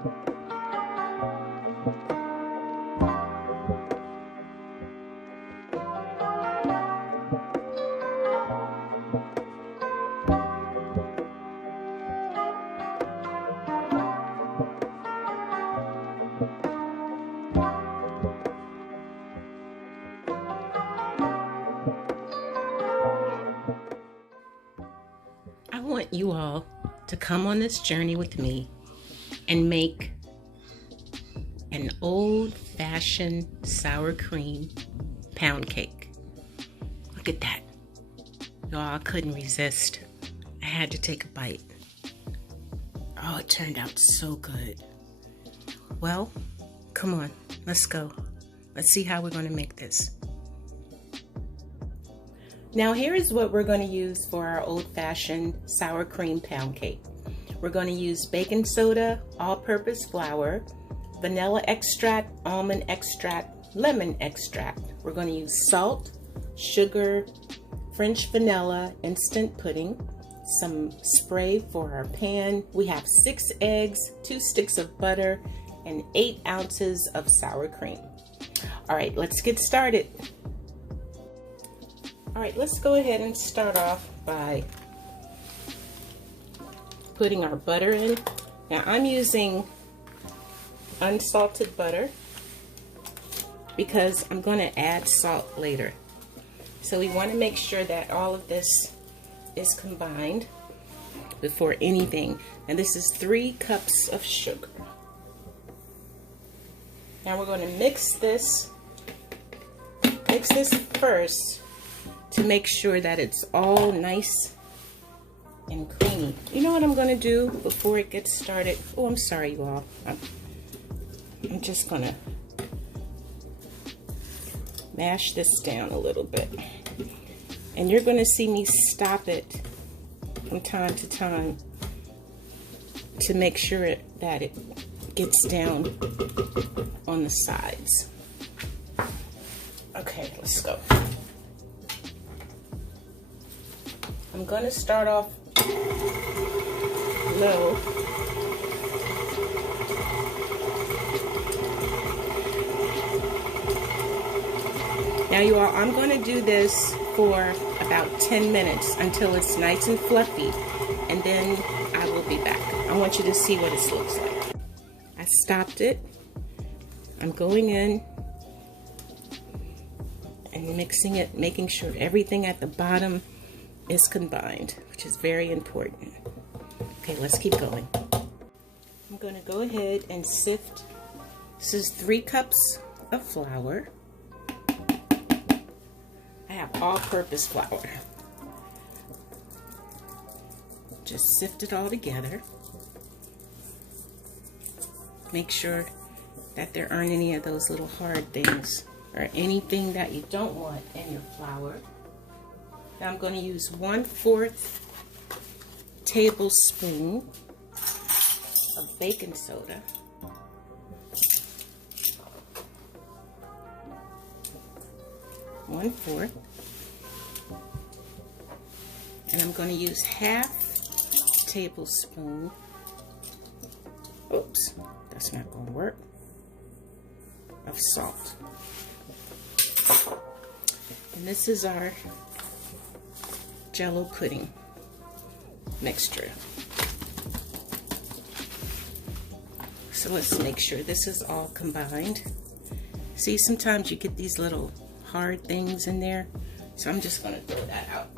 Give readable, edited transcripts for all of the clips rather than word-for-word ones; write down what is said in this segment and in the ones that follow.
I want you all to come on this journey with me and make an old-fashioned sour cream pound cake. Look at that. Y'all, I couldn't resist. I had to take a bite. Oh, it turned out so good. Well, come on, let's go. Let's see how we're going to make this. Now here is what we're going to use for our old-fashioned sour cream pound cake. We're going to use baking soda, all-purpose flour, vanilla extract, almond extract, lemon extract. We're going to use salt, sugar, French vanilla, instant pudding, some spray for our pan. We have 6 eggs, 2 sticks of butter, and 8 ounces of sour cream. All right, let's get started. All right, let's go ahead and start off by putting our butter in. Now I'm using unsalted butter because I'm going to add salt later. So we want to make sure that all of this is combined before anything. And this is 3 cups of sugar. Now we're going to mix this first to make sure that it's all nice and creamy. You know what I'm going to do before it gets started? Oh, I'm sorry, you all. I'm just going to mash this down a little bit. And you're going to see me stop it from time to time to make sure that it gets down on the sides. Okay, let's go. I'm going to start off low. Now you all, I'm going to do this for about 10 minutes until it's nice and fluffy, and then I will be back. I want you to see what it looks like. I stopped it. I'm going in and mixing it, making sure everything at the bottom is combined, which is very important. Okay, let's keep going. I'm going to go ahead and sift. This is 3 cups of flour. I have all-purpose flour. Just sift it all together. Make sure that there aren't any of those little hard things or anything that you don't want in your flour. Now I'm going to use 1/4 tablespoon of baking soda. One-fourth. And I'm going to use 1/2 tablespoon. Oops, that's not going to work. Of salt. And this is our Jello pudding mixture. So let's make sure this is all combined. See, sometimes you get these little hard things in there, so I'm just going to throw that out.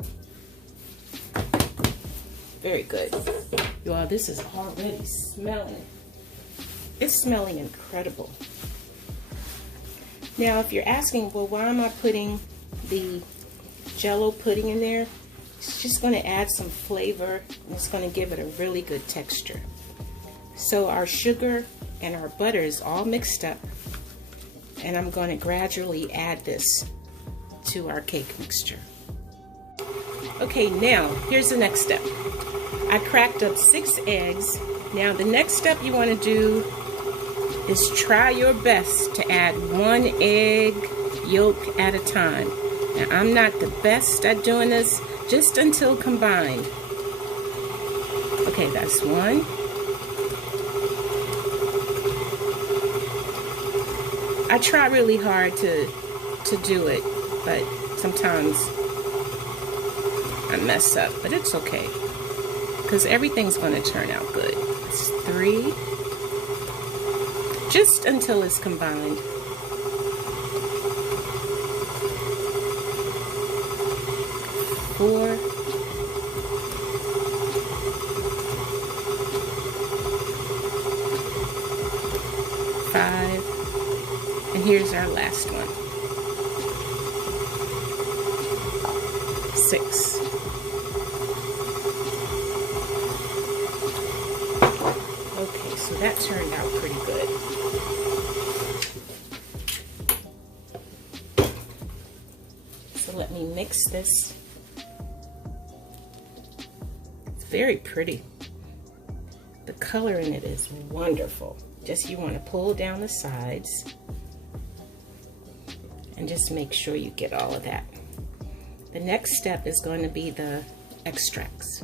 Very good. You all, this is already smelling. It's smelling incredible. Now, if you're asking, well, why am I putting the Jello pudding in there? It's just going to add some flavor, and it's going to give it a really good texture. So our sugar and our butter is all mixed up, and I'm going to gradually add this to our cake mixture. Okay, now here's the next step. I cracked up 6 eggs. Now the next step you want to do is try your best to add 1 egg yolk at a time. Now I'm not the best at doing this, just until combined. Okay, that's 1. I try really hard to do it, but sometimes I mess up, but it's okay because everything's going to turn out good. It's 3, just until it's combined. 4, 5, and here's our last one. 6. Okay, so that turned out pretty good. So let me mix this. It's very pretty. The color in it is wonderful. Just you want to pull down the sides and just make sure you get all of that. The next step is going to be the extracts.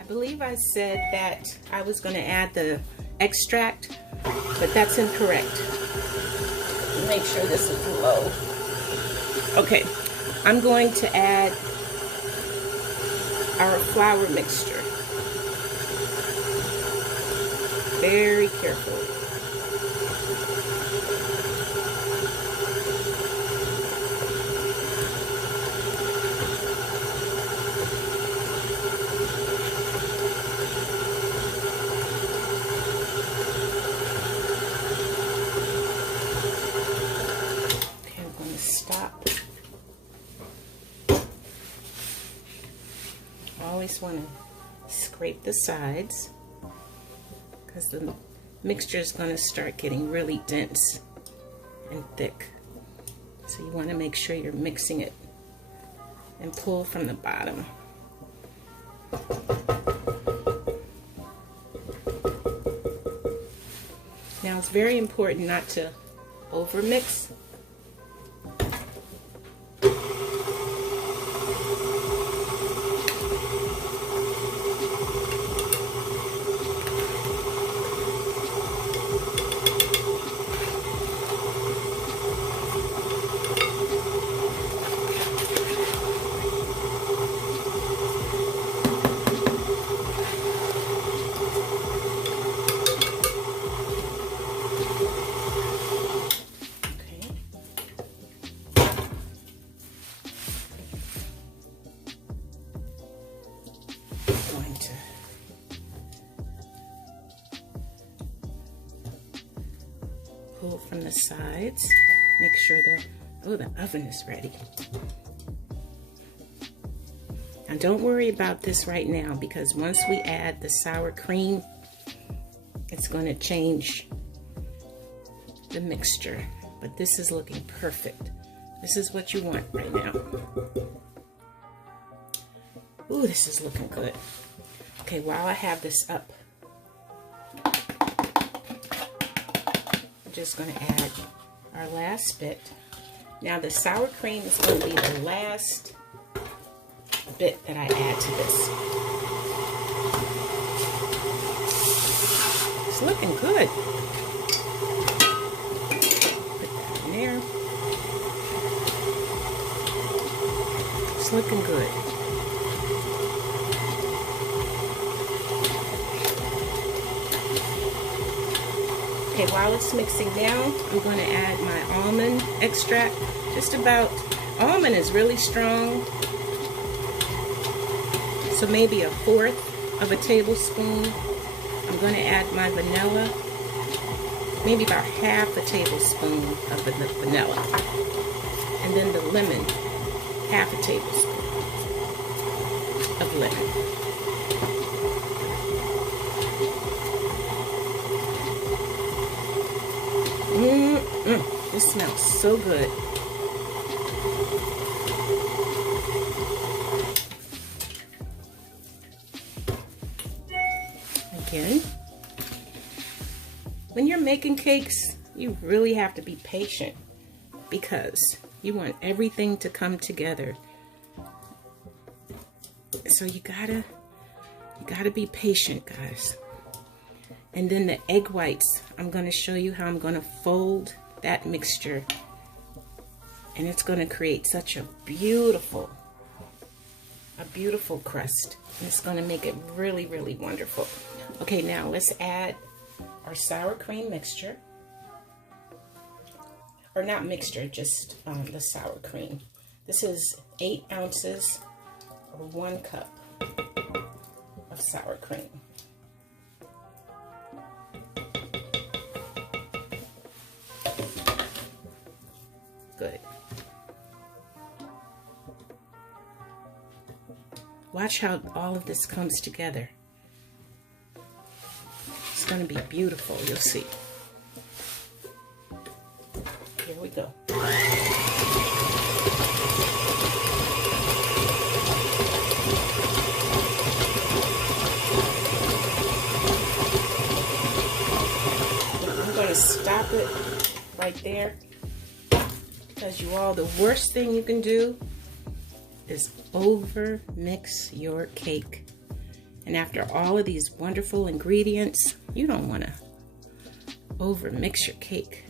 I believe I said that I was going to add the extract, but that's incorrect. Make sure this is low. Okay, I'm going to add our flour mixture. Very carefully. Stop. Always want to scrape the sides because the mixture is going to start getting really dense and thick. So you want to make sure you're mixing it and pull from the bottom. Now it's very important not to overmix. Pull from the sides. Make sure the oven is ready. Now don't worry about this right now because once we add the sour cream, it's going to change the mixture. But this is looking perfect. This is what you want right now. Ooh, this is looking good. Okay, while I have this up, just going to add our last bit. Now the sour cream is going to be the last bit that I add to this. It's looking good. Put that in there. It's looking good. Okay, while it's mixing now, I'm going to add my almond extract. Almond is really strong, so maybe 1/4 of a tablespoon. I'm going to add my vanilla, maybe about 1/2 tablespoon of the vanilla. And then the lemon, 1/2 tablespoon of lemon. This smells so good. Again, when you're making cakes, you really have to be patient because you want everything to come together. So you gotta be patient, guys. And then the egg whites, I'm going to show you how I'm going to fold that mixture, and it's going to create such a beautiful crust. And it's going to make it really, really wonderful. Okay, now let's add our sour cream mixture. Or not mixture, just the sour cream. This is 8 ounces or 1 cup of sour cream. Good. Watch how all of this comes together. It's going to be beautiful, you'll see. Here we go. I'm going to stop it right there, because you all, the worst thing you can do is over mix your cake. And after all of these wonderful ingredients, you don't want to over mix your cake.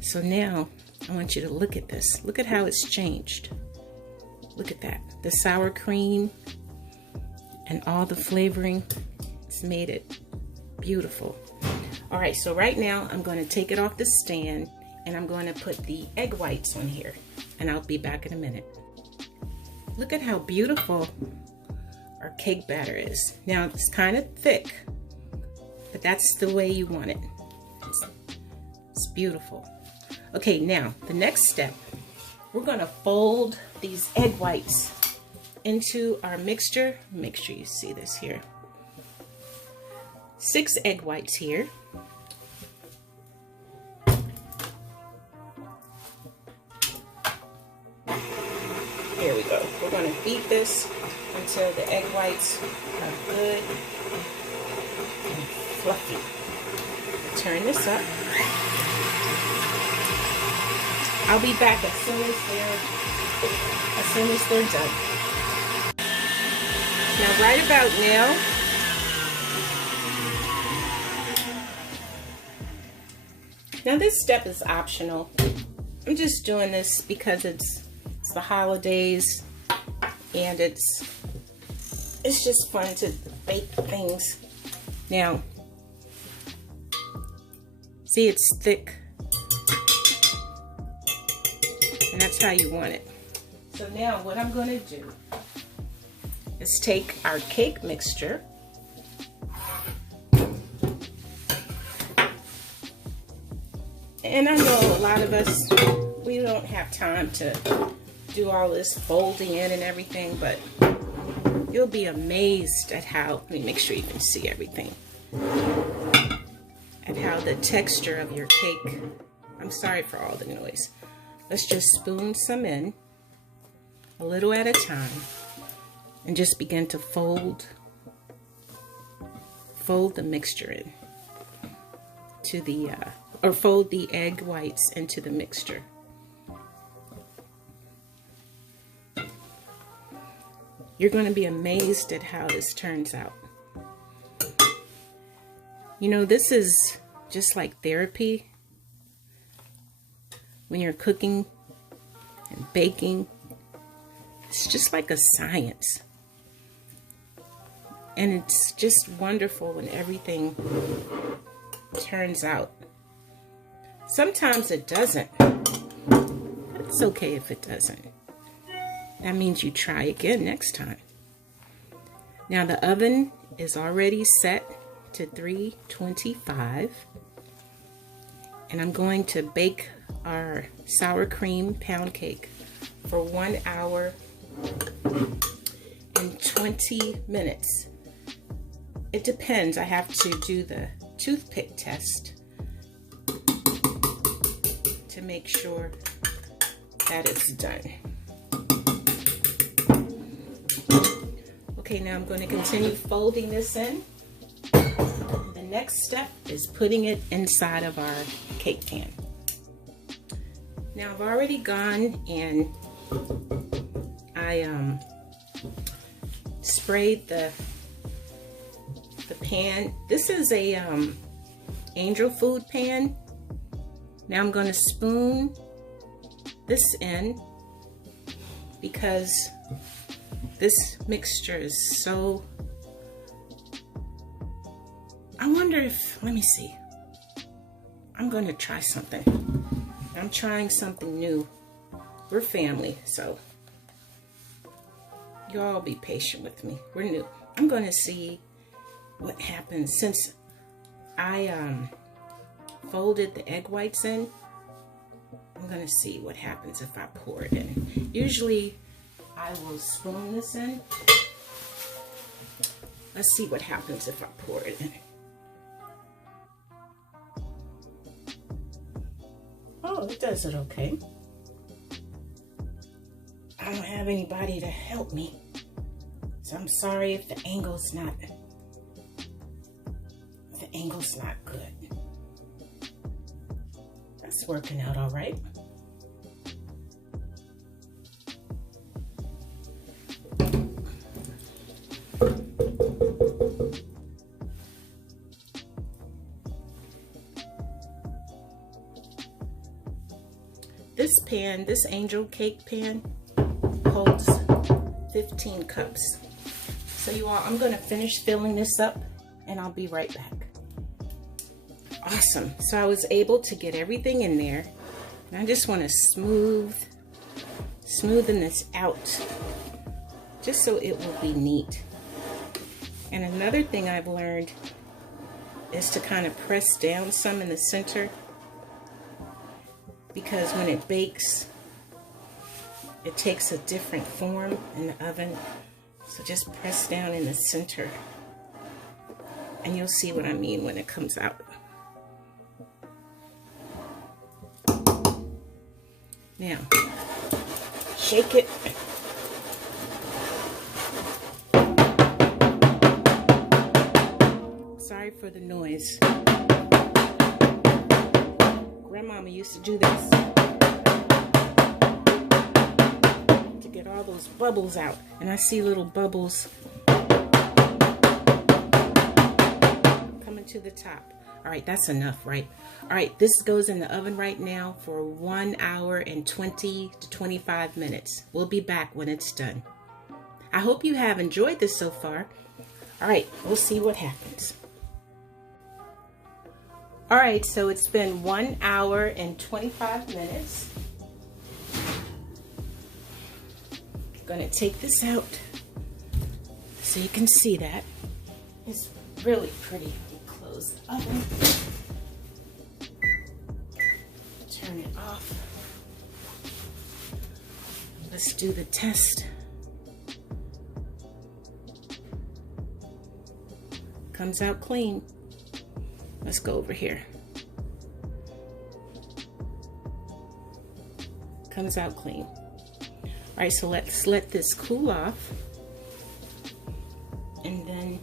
So now I want you to look at this. Look at how it's changed. Look at that. The sour cream and all the flavoring, it's made it beautiful. All right, so right now I'm going to take it off the stand and I'm going to put the egg whites on here, and I'll be back in a minute. Look at how beautiful our cake batter is. Now it's kind of thick, but that's the way you want it. It's beautiful. Okay, now the next step, we're going to fold these egg whites into our mixture. Make sure you see this here. 6 egg whites here. Here we go. We're going to beat this until the egg whites are good and fluffy. Turn this up. I'll be back as soon as they're done. Now, right about now, this step is optional. I'm just doing this because it's the holidays, and it's just fun to bake things. Now, see, it's thick, and that's how you want it. So now what I'm going to do is take our cake mixture and I know a lot of us, we don't have time to do all this folding in and everything, but you'll be amazed at how, let me make sure you can see everything, at how the texture of your cake, I'm sorry for all the noise. Let's just spoon some in, a little at a time, and just begin to fold the mixture in to the, or fold the egg whites into the mixture. You're going to be amazed at how this turns out. You know, this is just like therapy. When you're cooking and baking, it's just like a science. And it's just wonderful when everything turns out. Sometimes it doesn't. It's okay if it doesn't. That means you try again next time. Now the oven is already set to 325, and I'm going to bake our sour cream pound cake for 1 hour and 20 minutes. It depends. I have to do the toothpick test to make sure that it's done. Okay, now I'm going to continue folding this in. The next step is putting it inside of our cake pan. Now I've already gone and I sprayed the pan. This is a angel food pan, Now I'm going to spoon this in because this mixture is so, I wonder if, let me see. I'm going to try something. I'm trying something new. We're family, so y'all be patient with me. We're new. I'm going to see what happens since I folded the egg whites in. I'm going to see what happens if I pour it in. Usually I will spoon this in. Let's see what happens if I pour it in. Oh, it does it okay. I don't have anybody to help me, so I'm sorry if the angle's not good. That's working out all right. This pan, this angel cake pan, holds 15 cups. So you all, I'm going to finish filling this up and I'll be right back. Awesome. So I was able to get everything in there. And I just want to smoothen this out just so it will be neat. And another thing I've learned is to kind of press down some in the center, because when it bakes, it takes a different form in the oven. So just press down in the center and you'll see what I mean when it comes out. Now, shake it. Sorry for the noise. Grandmama used to do this to get all those bubbles out. And I see little bubbles coming to the top. All right, that's enough, right? All right, this goes in the oven right now for 1 hour and 20 to 25 minutes. We'll be back when it's done. I hope you have enjoyed this so far. All right, we'll see what happens. All right, so it's been 1 hour and 25 minutes. I'm gonna take this out so you can see that. It's really pretty. Close the oven. Turn it off. Let's do the test. Comes out clean. Let's go over here. Comes out clean. All right, so let's let this cool off and then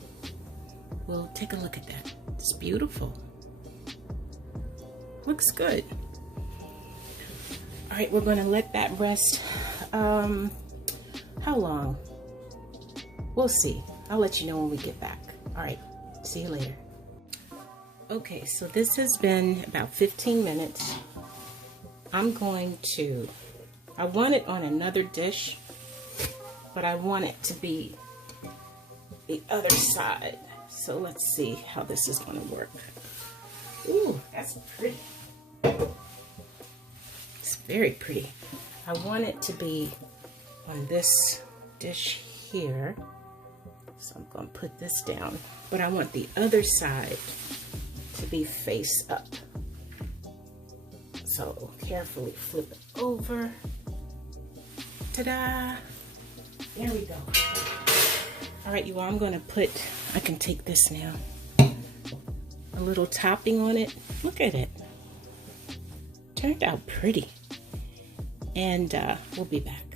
we'll take a look at that. It's beautiful. Looks good. All right, we're gonna let that rest. How long? We'll see. I'll let you know when we get back. All right, see you later. Okay, so this has been about 15 minutes. I want it on another dish, but I want it to be the other side. So let's see how this is going to work. Ooh, that's pretty. It's very pretty. I want it to be on this dish here. So I'm going to put this down, but I want the other side to be face up. So carefully flip it over. Ta-da! There we go. All right, you all, I'm gonna put, I can take this now, a little topping on it. Look at it. Turned out pretty. And we'll be back.